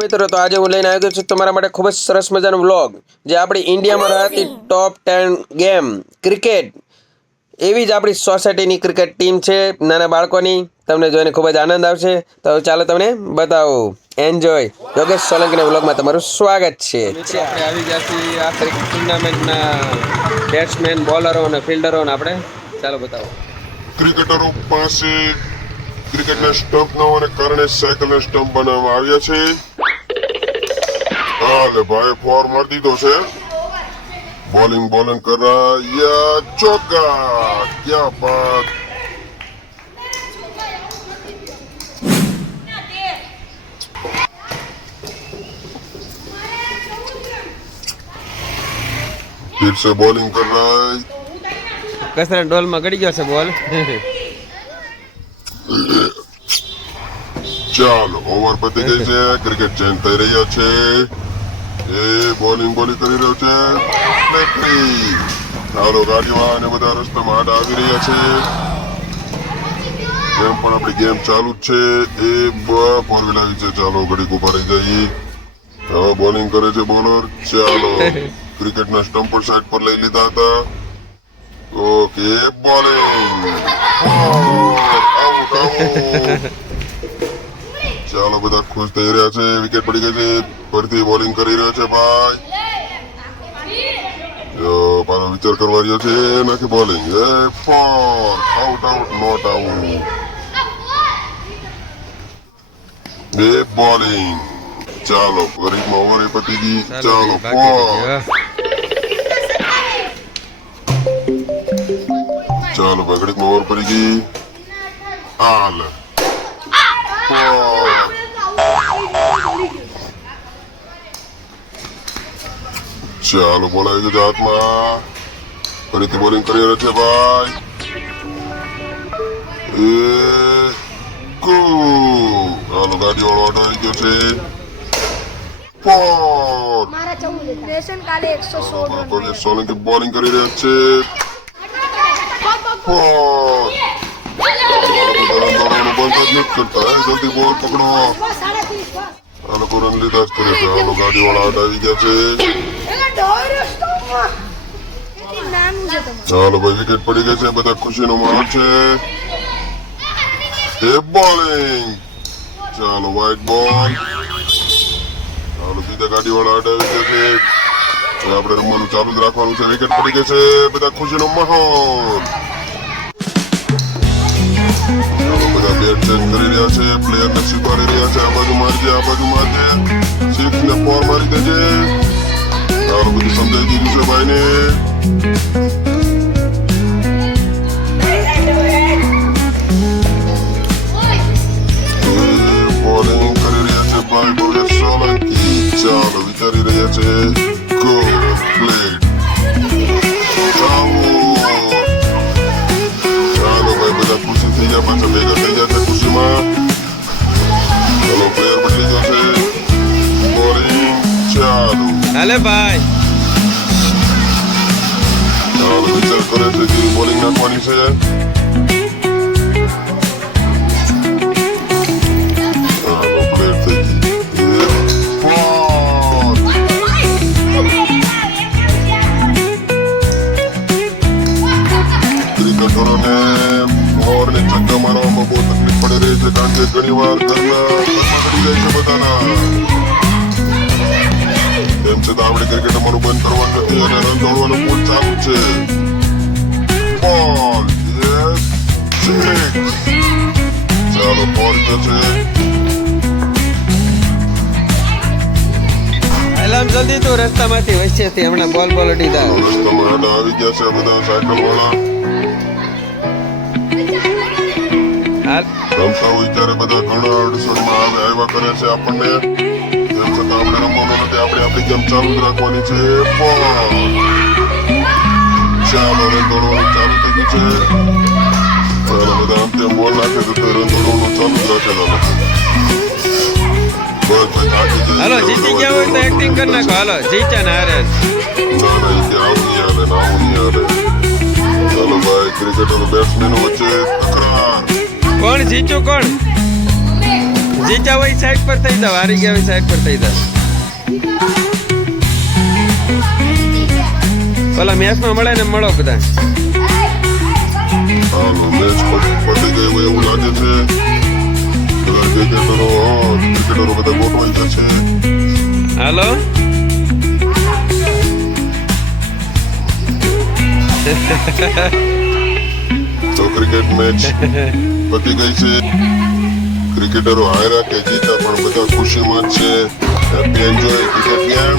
મિત્રો તો આજે હું લઈને આવ્યો છું તમારા માટે ખૂબ જ સરસ મજાનો વ્લોગ જે આપણી ઇન્ડિયામાં રહેતી ટોપ 10 ગેમ ક્રિકેટ એવી જ આપણી સોસાયટીની ક્રિકેટ ટીમ છે નાના બાળકોની તમને જોઈને ખૂબ જ આનંદ આવશે તો ચાલો તમને બતાવો એન્જોય યોગેશ સોલંકીના વ્લોગમાં તમારું સ્વાગત છે આપણે આવી ગયા છીએ આ ક્રિકેટ ટુર્નામેન્ટના બેટ્સમેન બોલરો અને ફિલ્ડરો આપણે ચાલો બતાવો ક્રિકેટરો પાસે ક્રિકેટના સ્ટમ્પ ન હોવાને કારણે સાયકલના સ્ટમ્પ બનાવવામાં આવ્યા છે. હાલે ભાઈ ફોર માર દીધો છે. બોલિંગ કર રહા યા ચોકા ક્યા બાત. फिर से बॉलिंग कर रहा है. કસરા ડોલમાં ગડી ગયો છે બોલ ચાલો ઓવર પતી ગઈ છે. ક્રિકેટ ચેન્જ થઈ રહ્યા છે. એ બોલિંગ કરી રહ્યો છે. ચાલો ગાડીઓ અને બધા રસ્તામાં આડા આવી રહ્યા છે. એમ પણ આપણી ગેમ ચાલુ જ છે. એ ફોર વ્હીલ આવી છે. ચાલો ઘડીક ઉભા રહી જઈએ. હવે બોલિંગ કરે છે બોલર. ચાલો ક્રિકેટના સ્ટમ્પ પર સાઈડ પર લઈ લીધા હતા. Okay bowling out. ચાલો બધા ખુશ થઈ રહ્યા છે. વિકેટ પડી ગઈ છે. ફરીથી બોલિંગ કરી રહ્યો છે ભાઈ. પાછો વિચાર કરવા રહ્યો છે. નાખી બોલિંગ એ ફોર આઉટ નોટ આઉટ. એ બોલિંગ. ચાલો ગરીબમાં ઓવર પતી ગઈ. ચાલો ફોર. ચાલો ઘડીકમાં ઓવર પડી ગઈ. હાલ ચાલો બોલ આવી ગયો હાથમાં. ફરીથી બોલિંગ કરી રહ્યો છે ભાઈ. એ ગો. ચાલો ગાડી વાળો ઓટો આવી ગયો છે. ફોર. સોલંકી બોલિંગ કરી રહ્યા છે. ફોર. બંધ જ નથી કરતા. જલ્દી બોલ પકડો. આ લોકો રન લીધા જ કરે છે. આ ગાડી વાળા આડા આવી ગયા છે. ચાલો ભાઈ વિકેટ પડી ગઈ છે. બધા ખુશીનો માહોલ છે. એ બોલિંગ. ચાલો વ્હાઈટ બોલ. ચાલો બીજા ગાડી વાળા આડા આવી ગયા છે. આપણે રમવાનું ચાલુ જ રાખવાનું છે. વિકેટ પડી ગઈ છે. બધા ખુશીનો માહોલ. બધા બેટ ચેન્જ કરી રહ્યા છે. પ્લેયરને સ્વીકારી રહ્યા છે. આ બાજુ મારજે સિક્સ ને ફોર મારી દેજે. ચાલો બધું સમજાઈ દીધું છે ભાઈને. બોલિંગ કરી રહ્યા છે ભાઈ યોગેશ સોલંકી. ચાલો વિચારી રહ્યા છે. Go plate. ખુશી થઈ ગયા. પાછા ભેગા થઈ ગયા છે ખુશીમાં. ચાલો પ્લેયર બદલી ગયો છે. બોલિંગ. ચાલો હાલે ભાઈ ચાલો વિચાર કરે છે કે બોલિંગ નાખવાની છે. ચાલો પ્લેયર થઈ ગઈ. ક્રિકેટરોને ઓવરને છક્કા મારવામાં બહુ તકલીફ પડી રહી છે કારણ કે ઘણી વાર ઘરમાં ઘડી જાય છે બધાના. તેમ છતાં આપણે ક્રિકેટ રમવાનું બંધ કરવાનું નથી અને રન દોડવાનું બહુ ચાલુ છે. બોલ યસ સિક્સ. ચાલો બોલ છે. એલામ જલ્દી તો રસ્તામાંથી વચ્ચેથી હમણાં બોલ દીધા. રસ્તામાં આડા આવી ગયા છે બધા સાયકલ વાળા. રમતા હોય ત્યારે બધા ઘણા અડચણમાં આવ્યા કરે છે આપણને. તેમ છતાં આપણે રમવાનું નથી. આપણે આપણી ગેમ ચાલુ જ રાખવાની છે. ચાલો રન દોડવાનું ચાલુ થઈ ગયું છે. ચાલો બધા આમ તેમ બોલ નાખે તો રન દોડવાનું ચાલુ જ રાખે. હાલો જીતી ગયા હોય તો એક્ટિંગ કરી નાખો. હાલો જીત્યા ને હારે. ના કે આવું નહીં હાલે. ચાલો ભાઈ ક્રિકેટર બેટ્સમેનો વચ્ચે તકરાર. કોણ જીત્યું કોણ? જીત્યા હોય સાઈડ પર થઈ જાવ, હારી ગયા હોય સાઈડ પર થઈ જાવ. ઓલા મેચમાં મળે ને મળો બધા. હાલો મેચ પતી ગઈ હોય એવું લાગે છે. બધા ક્રિકેટરો બધા ગોઠવાઈ જશે. હાલો તો ક્રિકેટ મેચ પતી ગઈ છે. ક્રિકેટરો હાર્યા કે જીતા પણ બધા ખુશીમાં જ છે. Happy enjoy cricket game.